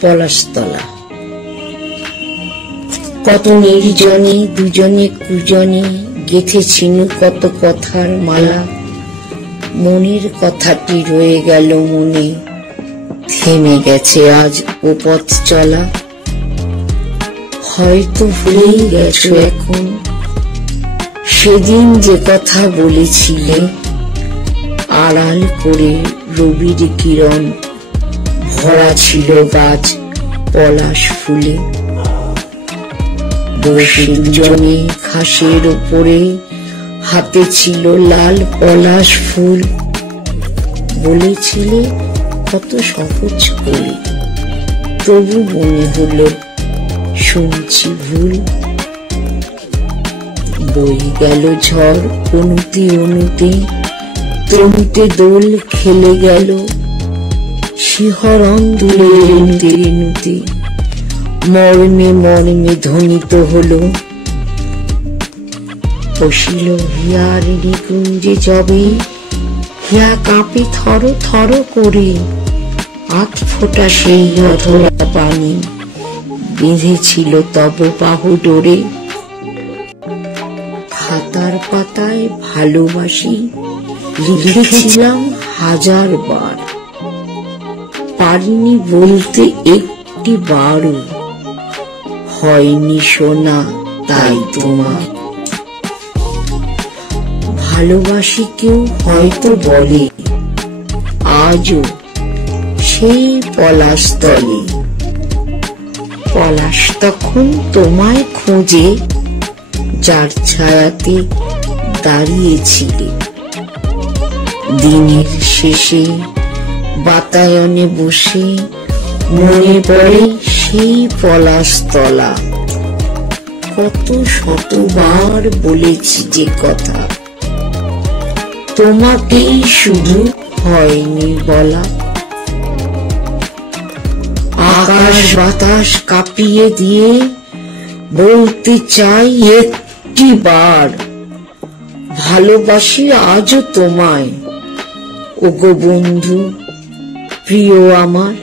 পলাশতলা। কত নির্জনে দুজনে কুজনে গেঁথেছিনু কত কথার মালা। মনের কথাটি রয়ে গেল মনে, থেমে গেছে আজ ও পথ চলা। হয়তো ভুলেই গেছো এখন সেদিন যে কথা বলেছিলে, আড়াল করে রবির কিরণ ভরা ছিল গাছ পলাশ ফুলে। বসে দুজনে ঘাসের ওপরে, হাতে ছিল লাল পলাশ ফুল। বলেছিলে কত সহজ করে, তবু মনে হলো শুনছি ভুল। বয়ে গেল ঝড় অনুতে অনুতে, তনুতে দোল খেলে গেল। শিহরণ দুলে রেণুতে রেণুতে, মর্মে মর্মে ধ্বনিত হলো। বসিল হিয়ার নিকুঞ্জে যবে, হিয়া কাঁপে থর থর করে। আধ ফোঁটা সেই অধরা পানি বেঁধেছিল তব বাহু ডোরে। খাতার পাতায় ভালোবাসি লিখেছিলাম হাজার বার, পারিনি বলতে একটি বারও। হয়নি শোনা তাই তোমার। ভালোবাসি কেউ হয়তো বলে আজও সেই পলাশতলে। পলাশ তখন তোমায় খোঁজে, যার ছায়াতে দাঁড়িয়েছিলে। দিনের শেষে বাতায়নে বসে মনে পড়ে সেই পলাশতলা। কত শতবার বলেছি যে কথা, তোমাকেই শুধু হয়নি বলা। আকাশ বাতাস কাঁপিয়ে দিয়ে বলতে চাই একটি বার, ভালোবাসি আজও তোমায় ওগো বন্ধু প্রিয় আমার।